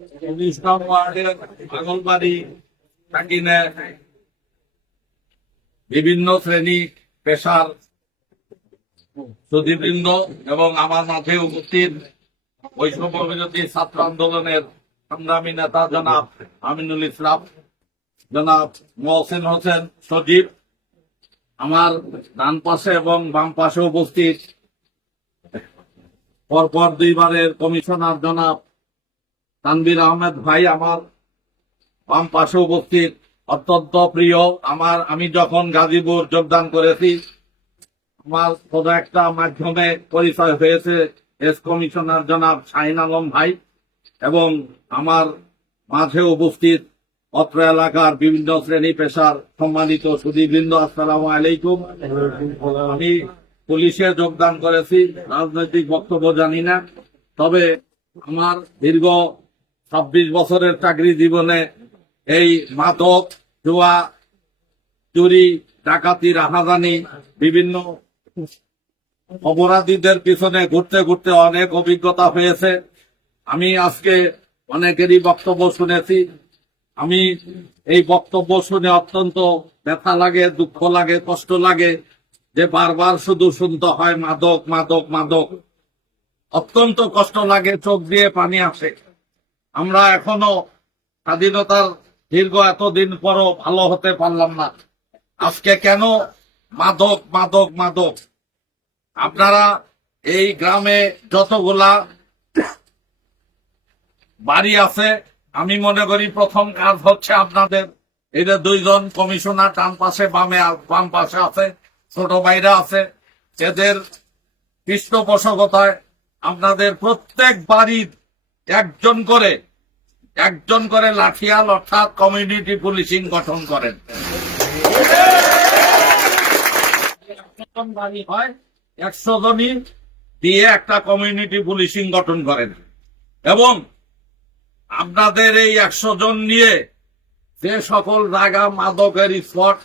19 ওয়ার্ডের পাগলবাড়ি টাকিনে বিভিন্ন শ্রেণী পেশার সুধীবৃন্দ এবং আমার মাঝে উপস্থিত বৈষম্য বিরোধী ছাত্র আন্দোলনের সংগ্রামী নেতা জনাব আমিনুল ইসলাম, জনাব মহসিন হোসেন সজীব, আমার ডান পাশে এবং বাম পাশে উপস্থিত পরপর দুইবারের কমিশনার জনাব তানভীর আহমেদ ভাই, আমার বাম পাশে উপস্থিত অত্যন্ত প্রিয় আমি যখন গাজীপুর যোগদান করেছি আমার কোনো একটা মাধ্যমে পরিচয় হয়েছে এস কমিশনার জনাব শাহিন আলম ভাই, এবং আমার মাঝে উপস্থিত অত্র এলাকার বিভিন্ন শ্রেণী পেশার সম্মানিত সুধীবৃন্দ, আসসালামু আলাইকুম। আমি পুলিশে যোগদান করেছি, রাজনৈতিক বক্তব্য জানি না, তবে আমার দীর্ঘ 26 বছরের চাকরি জীবনে এই মাদক, জুয়া, চুরি, ডাকাতি, রাহাজানি, বিভিন্ন অপরাধীদের পিছনে ঘুরতে ঘুরতে অনেক অভিজ্ঞতা হয়েছে। আমি আজকে অনেকেরই বক্তব্য শুনেছি। আমি এই বক্তব্য শুনে অত্যন্ত ব্যথা লাগে, দুঃখ লাগে, কষ্ট লাগে যে বারবার শুধু শুনতে হয় মাদক মাদক মাদক। অত্যন্ত কষ্ট লাগে, চোখ দিয়ে পানি আসে। আমরা এখনো স্বাধীনতার দীর্ঘ এতদিন পরও ভালো হতে পারলাম না। আজকে কেন মাদক মাদক মাদক? আপনারা এই গ্রামে যতগুলা বাড়ি আছে, আমি মনে করি প্রথম কাজ হচ্ছে আপনাদের এই যে 2 জন কমিশনার ডান পাশে বাম পাশে আছে, ছোট ভাইরা আছে, এদের পৃষ্ঠপোষকতায় আপনাদের প্রত্যেক বাড়ির একজন করে লাঠিয়াল অর্থাৎ কমিউনিটি পুলিশিং গঠন করেন। বাড়ি হয় 100 জনই দিয়ে একটা কমিউনিটি পুলিশিং গঠন করেন, এবং আপনাদের এই 100 জন নিয়ে যে সকল জায়গা মাদকের স্পট,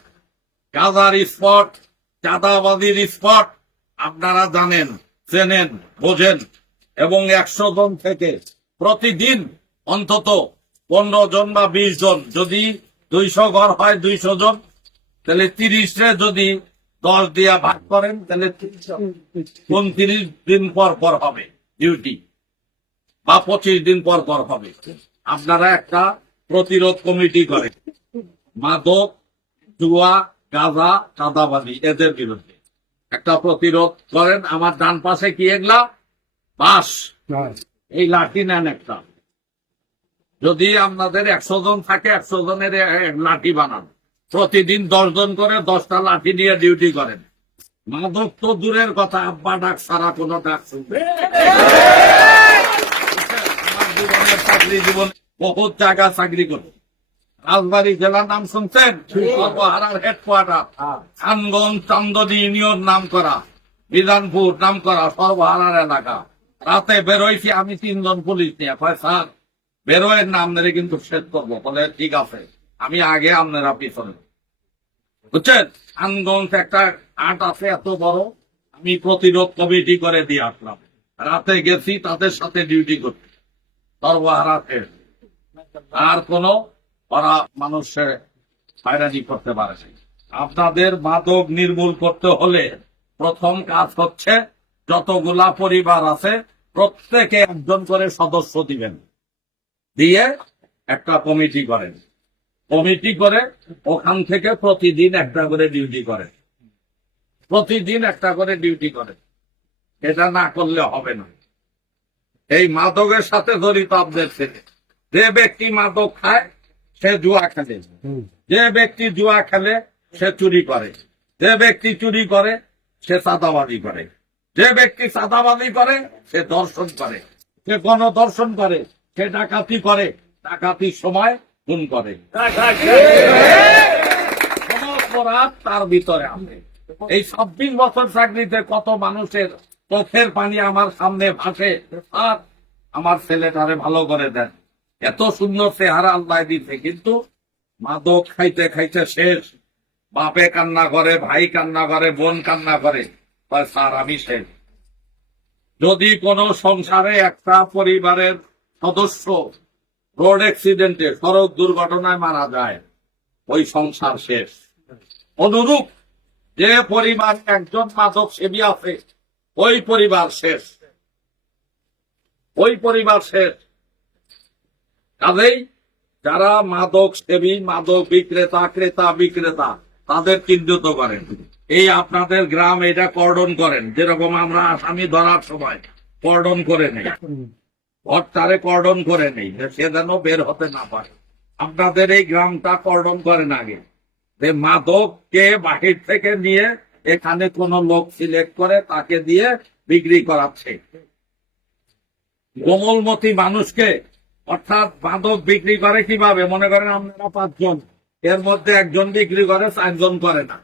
গাঁজার স্পট, চাঁদাবাজির স্পট আপনারা জানেন, চেনেন, বোঝেন, এবং 100 জন থেকে প্রতিদিন অন্তত 15 জন বা 20 জন, যদি 200 ঘর হয় 200 জন, তাহলে 30 যদি 10 দিয়া ভাগ করেন তাহলে 29 দিন পর পর হবে ডিউটি, বা 25 দিন পর পর হবে। আপনারা একটা প্রতিরোধ কমিটি করেন মাদক, জুয়া, গাঁজা, চাঁদাবাজি এদের বিরুদ্ধে একটা প্রতিরোধ করেন। আমার ডান পাশে কি এগুলা বাস, এই লাঠি নেন একটা। যদি আপনাদের 100 জন থাকে 100 জনের লাঠি বানান, প্রতিদিন 10 জন করে 10টা লাঠি নিয়ে ডিউটি করেন। মাদক তো দূরের কথা, আব্বা ডাক ছাড়া কোনো ডাক শুনবে। আমার জীবনের চাকরি জীবন বহুত জায়গা চাকরি করি। রাজবাড়ী জেলার নাম শুনছেন? সর্বহারার হেডকোয়ার্টার, খানগঞ্জ চান্দনী ইউনিয়ন নাম করা, বিধানপুর নাম করা সর্বহারার এলাকা। রাতে বেরোইছি আমি 3 জন পুলিশ নিয়ে, কয় স্যার বেরোয়ের নাম নেই কিন্তু শেষ করবো। বলে ঠিক আছে, আমি আগে আপনারা পিছনে। বুঝছেন, খানগঞ্জ একটা আট আছে এত বড়, আমি প্রতিরোধ কমিটি করে দিয়ে আসলাম। রাতে গেছি তাদের সাথে ডিউটি করতে, সর্বহারাতে আর কোন ওরা মানুষের হয়রানি করতে পারে। আপনাদের মাদক নির্মূল করতে হলে প্রথম কাজ হচ্ছে যতগুলা পরিবার আছে প্রত্যেকে 1 জন করে সদস্য দিবেন, দিয়ে একটা কমিটি করেন। কমিটি করে ওখান থেকে প্রতিদিন একটা করে ডিউটি করেন, প্রতিদিন একটা করে ডিউটি করেন। এটা না করলে হবে না। এই মাদকের সাথে জড়িত আপনাদের থেকে যে ব্যক্তি মাদক খায় সে জুয়া খেলে, যে ব্যক্তি জুয়া খেলে সে চুরি করে, যে ব্যক্তি চুরি করে সে চাঁদাবাজি করে, যে ব্যক্তি চাঁদাবাজি করে সে দর্শন করে, সে গণধর্ষণ করে, সে ডাকাতি করে, ডাকাতির সময় খুন করে। অপরাধ তার ভিতরে আছে। এই 26 বছর চাকরিতে কত মানুষের চোখের পানি আমার সামনে ভাসে, আর আমার ছেলেটারে ভালো করে দেন, এত সুন্দর চেহারা আল্লাহ দিতে, কিন্তু মাদক খাইতে খাইতে শেষ। বাপে কান্না করে, ভাই কান্না করে, বোন কান্না করে, স্যার আমি শেষ। যদি কোনো সংসারে একটা পরিবারের সদস্য রোড অ্যাক্সিডেন্টে, সড়ক দুর্ঘটনায় মারা যায়, ওই সংসার শেষ। অনুরূপ যে পরিবার একজন মাদক সেবী আছে, ওই পরিবার শেষ, ওই পরিবার শেষ। কাজেই যারা মাদক সেবী, মাদক বিক্রেতা, ক্রেতা বিক্রেতা, তাদের চিহ্নিত করেন। এই আপনাদের গ্রাম এটা কর্ডন করেন, যেরকম আমরা আসামি ধরার সময় কর্ডন করে নেই, ঘরটারে কর্ডন করে নেই, সে যেন বের হতে না পারে। আপনাদের এই গ্রামটা কর্ডন করেন আগে, যে মাদককে বাহির থেকে নিয়ে এখানে কোন লোক সিলেক্ট করে তাকে দিয়ে বিক্রি করাচ্ছে। কোমলমতি মানুষকে, অর্থাৎ মাদক বিক্রি করে কিভাবে? মনে করেন আপনারা 5 জন, এর মধ্যে একজন বিক্রি করে, 4 জন করে না।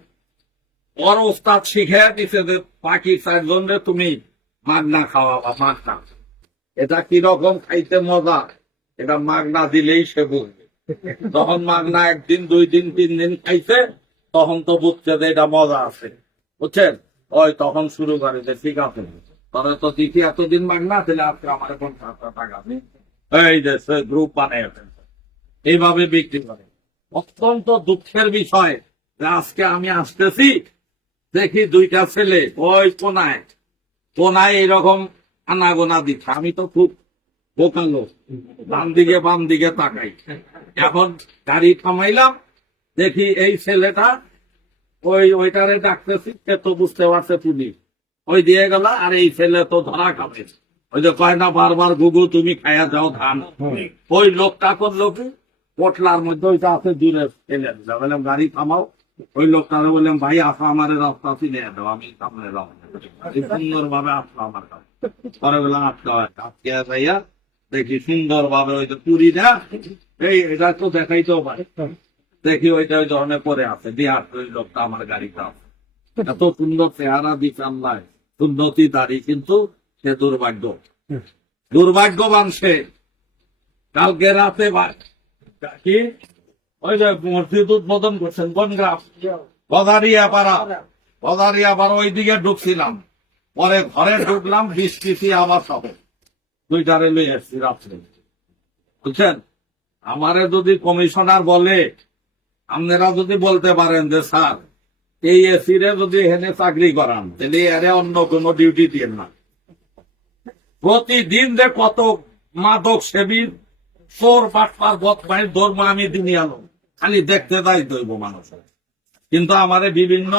ওর ওস্তাদ শিখে দিছে যে বাকি 4 জনরে তুমি মাগনা খাওয়াবা, মাগনা। এটা কিরকম খাইতে মজা, এটা মাগনা দিলেই সে বুঝবে। তখন মাগনা 1 দিন 2 দিন 3 দিন খাইছে, তখন তো বুঝছে যে এটা মজা আছে, বুঝছেন? ওই তখন শুরু করে যে ঠিক আছে, তবে তো দিতি এতদিন মাগনা, তাহলে আজকে আমার 50 টাকা দিন, এই যে গ্রুপ বানিয়ে ফেলছে, এইভাবে বিক্রি করে। অত্যন্ত দুঃখের বিষয় যে আজকে আমি আসতেছি, দেখি 2টা ছেলে ওই কোনায় এরকম আনাগোনা দিচ্ছে। আমি তো খুব বোকালো, ডান দিকে বাম দিকে তাকাই। এখন গাড়ি থামাইলাম, দেখি এই ছেলেটা ওইটারে ডাকতেছি, সে তো বুঝতে পারছে পুলিশ, ওই দিয়ে গেল। আর এই ছেলে তো ধরা খাবে, ওই যে কয় না বারবার গুগু তুমি খাইয়া যাও ধান। ওই লোকটা করলো কি, পটলার মধ্যে ওইটা আছে, দূরে ফেলে দিল। বললাম গাড়ি থামাও, ওই লোকটারে বললাম ভাই আসো, আমার রাস্তা চিনে দাও, আমি সামনে যাও। সুন্দর ভাবে আসলো আমার কাছে, পরে বললাম আজকে যাইয়া দেখি সুন্দর ভাবে ওই যে পুরীটা, এটা তো দেখাইতেও পারে, দেখি ওইটা ওই ধরনের পরে আছে, বিহার ওই লোকটা আমার গাড়িটা আছে। এত সুন্দর চেহারা দিচ্ছে আল্লাহ, সুন্নতি দাড়ি, কিন্তু সে দুর্ভাগ্যবান সে। কালকে রাতে কি ওই যে মসজিদ উদ্বোধন করছেন বনগ্রাম, গদারিয়াপাড়া ওইদিকে ঢুকছিলাম, পরে ঘরে ঢুকলাম, বৃষ্টি আবার সহ 2টারে লই আসছি রাত্রে, বুঝছেন? আমারে যদি কমিশনার বলে, আপনারা যদি বলতে পারেন যে স্যার এই এসিরে যদি এখানে চাকরি করান, তাহলে এরে অন্য কোনো ডিউটি দিয়ে না। প্রতিদিন যে কত মাদক সেবী, চোর বাটপার বদমাইশ ধর্ম আমি দিনই আলো, খালি দেখতে যাই দইব মানুষের। কিন্তু আমাদের বিভিন্ন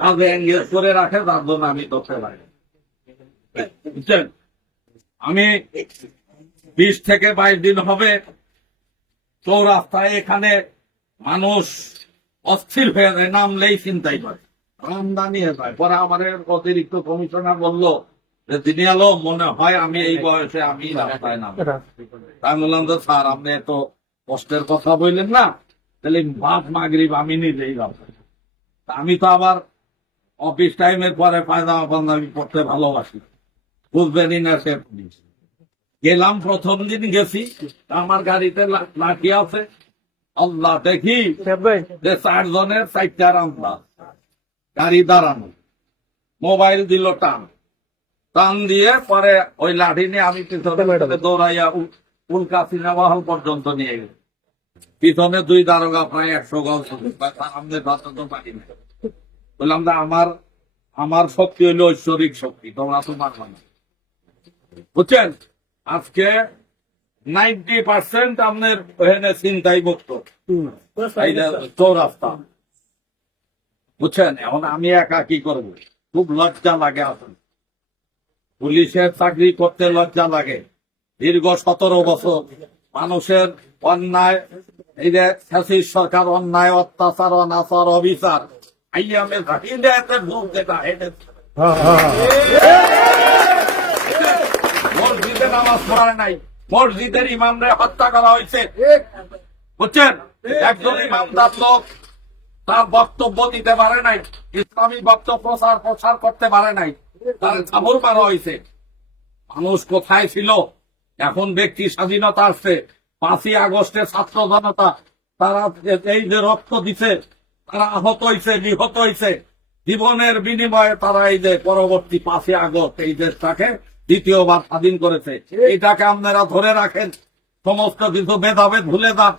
কাজে এঙ্গেজ করে রাখে, তার জন্য আমি ধরতে পারি। বুঝছেন, আমি 20 থেকে 22 দিন হবে চৌরাস্তায়, এখানে মানুষ অস্থির হয়ে যায়, নামলেই চিন্তাই করে, আমদানি হয়ে যায়। পরে আমাদের অতিরিক্ত কমিশনার বললো যে দিনী আলো, মনে হয় আমি এই বয়সে আমি রাস্তায় নাম। আমি বললাম যে স্যার আপনি এত কষ্টের কথা বললেন না, তাহলে বাপ মাগরিব আমি নিজেই রাস্তায়। আমি তো আবার অফিস টাইমের পরে পায়জামা পাঞ্জাবি পড়তে ভালোবাসি, বুঝবেনই না সে পুলিশ। গেলাম, প্রথম দিন গেছি, আমার গাড়িতে লাঠি আছে, আল্লাহ দেখি যে 4 জনের 4টা রান্না, গাড়ি দাঁড়ানো, মোবাইল দিল টান দিয়ে, পরে ওই লাঠি নিয়ে আমি পিছনে দৌড়াইয়া উল্কা সিনেমা হল পর্যন্ত নিয়ে গেল। পিছনে 2 দারোগা, প্রায় 100 গজ। আমাদের তো পারি না। বললাম যে আমার শক্তি হইলো ঐশ্বরিক শক্তি, তোমরা তো পারবা না, বুঝছেন? আজকে 90% আপনার ওখানে চিন্তাই মুক্ত চৌরাস্তা, বুঝছেন? এখন আমি একা কি করবো, খুব লজ্জা লাগে। আসুন, পুলিশের চাকরি করতে লজ্জা লাগে। দীর্ঘ 17 বছর মানুষের অন্যায়, এই যে ফ্যাসিস্ট সরকার অন্যায়, অত্যাচার, অনাচার, অবিচার, মসজিদে নামাজ পড়ায় নাই, মসজিদের ইমামরে হত্যা করা হয়েছে, বুঝছেন? একজন ইমামদার লোক তার বক্তব্য দিতে পারে নাই, ইসলামী বক্তব্য প্রচার করতে পারে নাই, তার চাবুর মারা হয়েছে। মানুষ কোথায় ছিল? এখন ব্যক্তি স্বাধীনতা আসছে, 5ই আগস্টের ছাত্র জনতা, তারা এই যে রক্ত দিছে, তারা আহত হয়েছে, নিহত হয়েছে, জীবনের বিনিময়ে তারা এই যে পরবর্তী 5ই আগস্ট এই দেশটাকে দ্বিতীয়বার স্বাধীন করেছে। এটাকে আপনারা ধরে রাখেন, সমস্ত কিছু ভেদাভেদ ভুলে যান,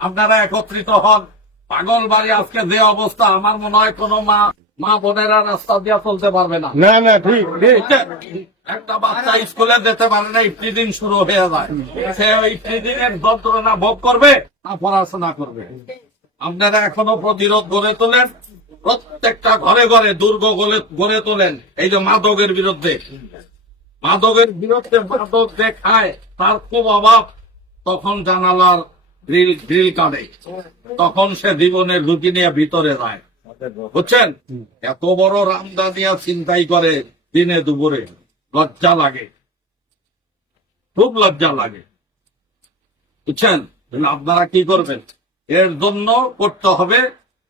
আপনারা একত্রিত হন। পাগল বাড়ি আজকে যে অবস্থা, আমার মনে হয় কোনো মা বোনেরা রাস্তা দিয়ে চলতে পারবে না। না না ঠিক ঠিক একটা বাচ্চা স্কুলে যেতে পারে না, ইফতিদিন শুরু হয়ে যায়, সে ওই ইফতিদিনের যন্ত্রণা ভোগ করবে না পড়াশোনা করবে। আপনারা এখনো প্রতিরোধ গড়ে তোলেন, প্রত্যেকটা ঘরে ঘরে দুর্গ গড়ে তোলেন। এই যে মাদকের বিরুদ্ধে, মাদক যে খায় তার খুব অভাব, তখন জানালার গ্রিল কাটে, তখন সে জীবনের ঝুঁকি নিয়ে ভিতরে যায়। বুঝছেন, এত বড় রামদানিয়া চিন্তাই করে দিনে দুপুরে, লজ্জা লাগে, খুব লজ্জা লাগে। বুঝছেন, আপনারা কি করবেন? এর জন্য করতে হবে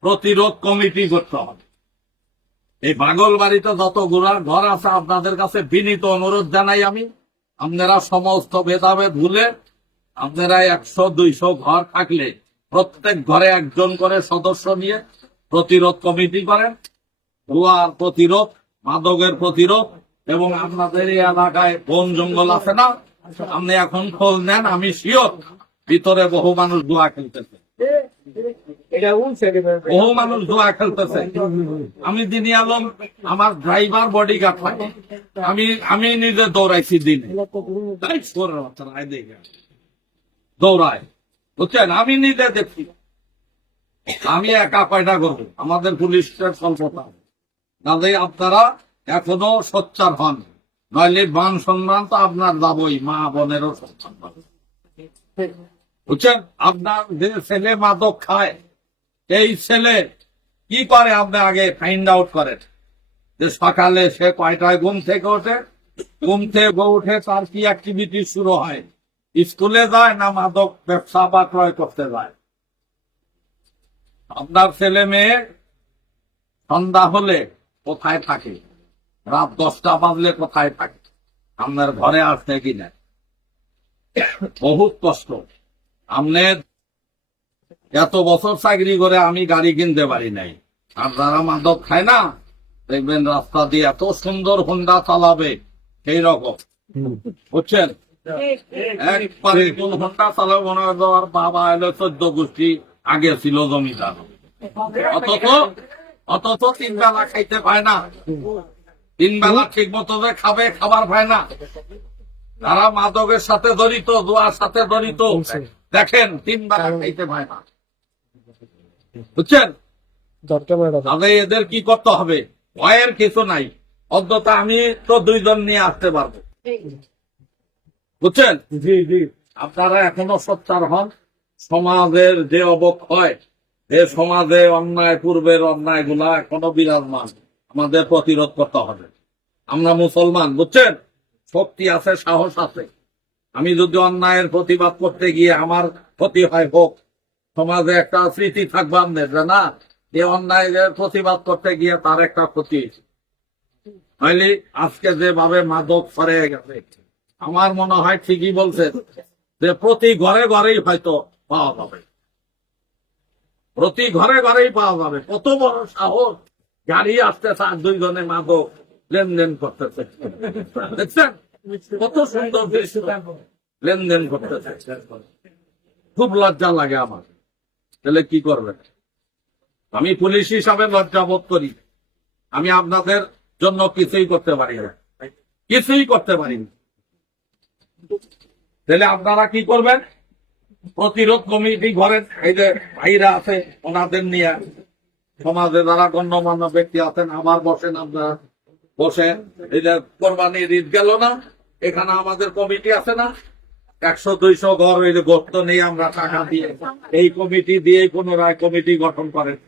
প্রতিরোধ কমিটি করতে হবে। এই পাগল বাড়িতে যত ঘর আছে, আপনাদের কাছে বিনীত অনুরোধ জানাই আমি, আপনারা সমস্ত ভেদাভেদ ভুলে, আপনারা 100-200 ঘর থাকলে প্রত্যেক ঘরে একজন করে সদস্য নিয়ে প্রতিরোধ কমিটি করেন। জুয়ার প্রতিরোধ, মাদকের প্রতিরোধ, এবং আপনাদের এই এলাকায় বন জঙ্গল আছে না, আপনি এখন খোঁজ নেন, আমি শিওর ভিতরে বহু মানুষ জুয়া খেলতেছে, বহু মানুষ জুয়া খেলতেছে। আমি দিনে আলম, আমার ড্রাইভার বডিগার্ড থাকে, আমি নিজে দৌড়াইছি দিনে, দৌড়ায়। বুঝছেন, আমি নিজে দেখছি, আমি একা কয়টা করবো, আমাদের পুলিশের স্বল্পতা। তাহলে আপনারা এখনো সোচ্চার হন, নইলে মান সম্মান তো আপনার যাবই, মা বোনেরও সোচ্চার হন। বুঝছেন, আপনার যে ছেলে মাদক খায়, এই ছেলে কি করে আপনি আগে ফাইন্ড আউট করেন, যে সকালে সে কয়টায় ঘুম থেকে ওঠে, ঘুম থেকে উঠে তার কি অ্যাক্টিভিটি শুরু হয়, স্কুলে যায় না মাদক ব্যবসা বা ক্রয় করতে যায়। আপনার ছেলে মেয়ে সন্ধ্যা হলে কোথায় থাকে, রাত 10টা বাজলে কোথায় থাকে, আপনার ঘরে আসছে কিনা, বহুত কষ্ট। আপনি এত বছর চাকরি করে আমি গাড়ি কিনতে পারি নাই, আর যারা মাদক খায় না, দেখবেন রাস্তা দিয়ে এত সুন্দর হোন্ডা চালাবে, সেই রকম। বুঝছেন, একবারে কোন হোন্ডা চালাবে মনে হয় আর বাবা এলো 14 গোষ্ঠী আগে ছিল জমিদার, অথচ 3 বেলা খাইতে পায় না, 3 বেলা ঠিক মতো যে খাবে, খাবার পায় না। তারা মাদকের সাথে জড়িত, জুয়ার সাথে জড়িত, দেখেন 3 বেলা খাইতে পায় না। বুঝছেন, তাহলে এদের কি করতে হবে? ভয়ের কিছু নাই, অন্তত আমি তো 2 জন নিয়ে আসতে পারবো। বুঝছেন, জি জি, আপনারা এখনো সোচ্চার হন। সমাজের যে অবক্ষয়, এ সমাজে অন্যায়, পূর্বের অন্যায় গুলা এখনো বিরাজমান, আমাদের প্রতিরোধ করতে হবে। আমরা মুসলমান, বুঝছেন, শক্তি আছে, সাহস আছে। আমি যদি অন্যায়ের প্রতিবাদ করতে গিয়ে আমার ক্ষতি হয়, হোক, সমাজে একটা স্মৃতি থাকবে আমাদের, না এই অন্যায়ের প্রতিবাদ করতে গিয়ে তার একটা ক্ষতি। নইলে আজকে যেভাবে মাদক ছড়িয়ে গেছে, আমার মনে হয় ঠিকই বলছে যে প্রতি ঘরে ঘরেই হয়তো পাওয়া যাবে, প্রতি ঘরে ঘরেই পাওয়া যাবে। কত বড় সাহস, গাড়ি আসতেছে আর 2 জনে মাদক লেনদেন করতেছে, দেখছেন কত সুন্দর লেনদেন করতেছে। খুব লজ্জা লাগে আমার, তাহলে কি করবেন? আমি পুলিশ হিসাবে লজ্জা বোধ করি, আমি আপনাদের জন্য কিছুই করতে পারি না, কিছুই করতে পারি না। তাহলে আপনারা কি করবেন? প্রতিরোধ কমিটি ঘরেন, এই যে ভাইরা আছে ওনাদের নিয়ে, সমাজে যারা গণ্যমান্য ব্যক্তি আছেন আবার বসেন, আপনারা বসেন। এই যে কোরবানির ঈদ গেল না, এখানে আমাদের কমিটি আছে না, 100-200 ঘর, এই যে গর্ত নিয়ে আমরা টাকা দিয়ে এই কমিটি দিয়ে পুনরায় কমিটি গঠন করেন।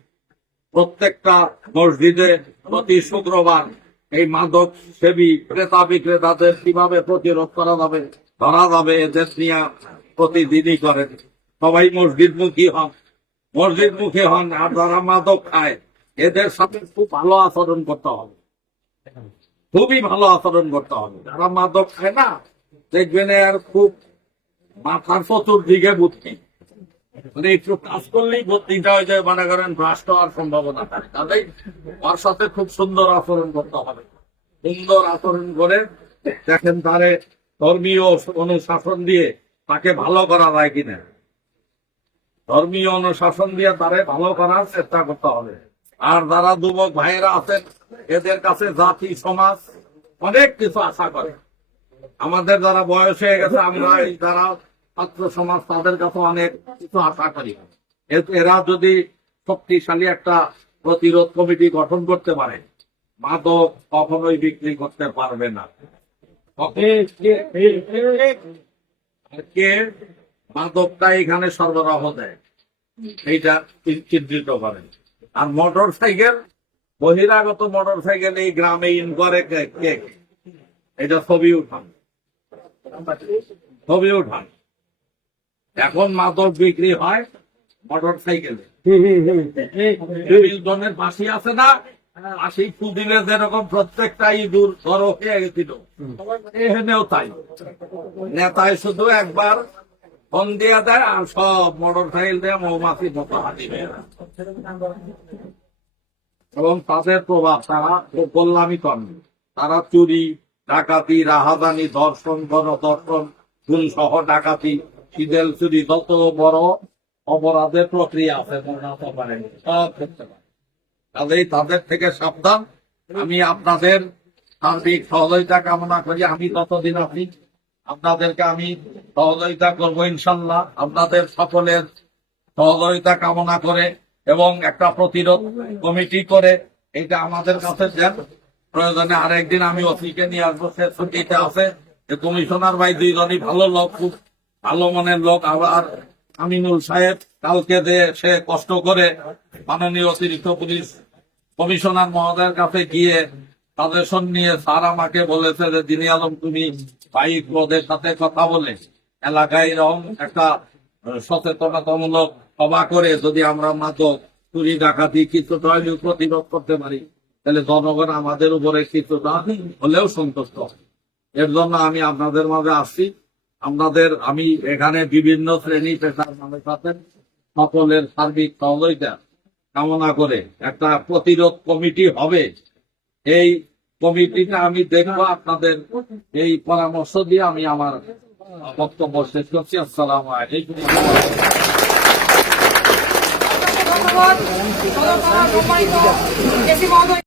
প্রত্যেকটা মসজিদে প্রতি শুক্রবার এই মাদক সেবী ক্রেতা বিক্রেতাদের কিভাবে প্রতিরোধ করা যাবে, ধরা যাবে, এদের নিয়ে প্রতিদিনই করেন। সবাই মসজিদমুখী হন, মসজিদমুখী হন। আর যারা মাদক খায় এদের সাথে খুব ভালো আচরণ করতে হবে, খুবই ভালো আচরণ করতে হবে। যারা মাদক খায় না, দেখবেন আর খুব মাথার চতুর্দিকে বুদ্ধি, মানে একটু কাজ করলেই বুদ্ধিটা হয়ে যায়, মনে করেন ভ্রষ্ট হওয়ার সম্ভাবনা থাকে। তাদের ওর সাথে খুব সুন্দর আচরণ করতে হবে, সুন্দর আচরণ করে দেখেন তারে ধর্মীয় অনুশাসন দিয়ে তাকে ভালো করা যায় কিনা, ধর্মীয় অনুশাসন দিয়ে তারে ভালো করার চেষ্টা করতে হবে। আর যারা যুবক ভাইয়েরা আছেন, এদের কাছে জাতি সমাজ অনেক কিছু আশা করে। আমাদের যারা বয়স হয়ে গেছে, আমরা যারা ছাত্র সমাজ, তাদের কাছে অনেক কিছু আশা করি। এরা যদি শক্তিশালী একটা প্রতিরোধ কমিটি গঠন করতে পারে, মাদক কখনোই বিক্রি করতে পারবে না। কে মাদকটা এখানে সরবরাহ দেয়, এইটা চিহ্নিত করে। আর মোটর সাইকেল, বহিরাগত মোটর সাইকেল এই গ্রামে ইন করে কে, এটা ছবি উঠান। এখন মাদক বিক্রি হয় মোটর সাইকেলে। জনের ফাঁসি আছে না, ফাঁসি খুদিলে যেরকম প্রত্যেকটা ইঁদুর ধরো হয়ে গেছিল, এখানেও তাই। নেতায় শুধু একবার ফোন দিয়ে দেয় আর সব মোটর সাইকেল দিয়ে মৌমাছি মতো হাঁটি বের। এবং তাদের প্রভাব, তারা কল্যাণী করেন। তারা চুরি, ডাকাতি, রাহাজানি, ধর্ষণ, গণধর্ষণ, খুন সহ ডাকাতি, সিদেল চুরি, যত বড় অপরাধের প্রক্রিয়া আছে সব করতে পারে। কাজেই তাদের থেকে সাবধান। আমি আপনাদের সার্বিক সহযোগিতা কামনা করি। আমি ততদিন আপনাদেরকে আমি সহযোগিতা করবো ইনশাল্লাহ। আপনাদের সকলের সহযোগিতা কামনা করে এবং একটা প্রতিরোধ কমিটি করে এটা আমাদের কাছে দেন। প্রয়োজনে আরেকদিন আমি ওসিকে নিয়ে আসবো, সে ছুটিতে আছে। কমিশনার ভাই দুইজনই ভালো লোক, খুব ভালো মনের লোক। আবার আমিনুল সাহেব কালকে যে সে কষ্ট করে মাননীয় অতিরিক্ত পুলিশ কমিশনার মহোদয়ের কাছে গিয়ে সাজেশন নিয়ে স্যার আমাকে বলেছে যে দিনী আলম, তুমি ভাই ওদের সাথে কথা বলে এলাকায় এরকম একটা সচেতনতামূলক সভা করে যদি আমরা মাদক, চুরি, ডাকাতি কিছুটা প্রতিরোধ করতে পারি, তাহলে জনগণ আমাদের উপরে কিছুটা হলেও সন্তুষ্ট। এর জন্য আমি আপনাদের মাঝে আসছি। আমি এখানে বিভিন্ন শ্রেণী পেশার মানুষ আছেন, সকলের সার্বিক সহযোগিতা কামনা করে একটা প্রতিরোধ কমিটি হবে। এই কমিটিটা আমি দেখবো। আপনাদের এই পরামর্শ দিয়ে আমি আমার বক্তব্য শেষ করছি। আসসালামু আলাইকুম। ধন্যবাদ।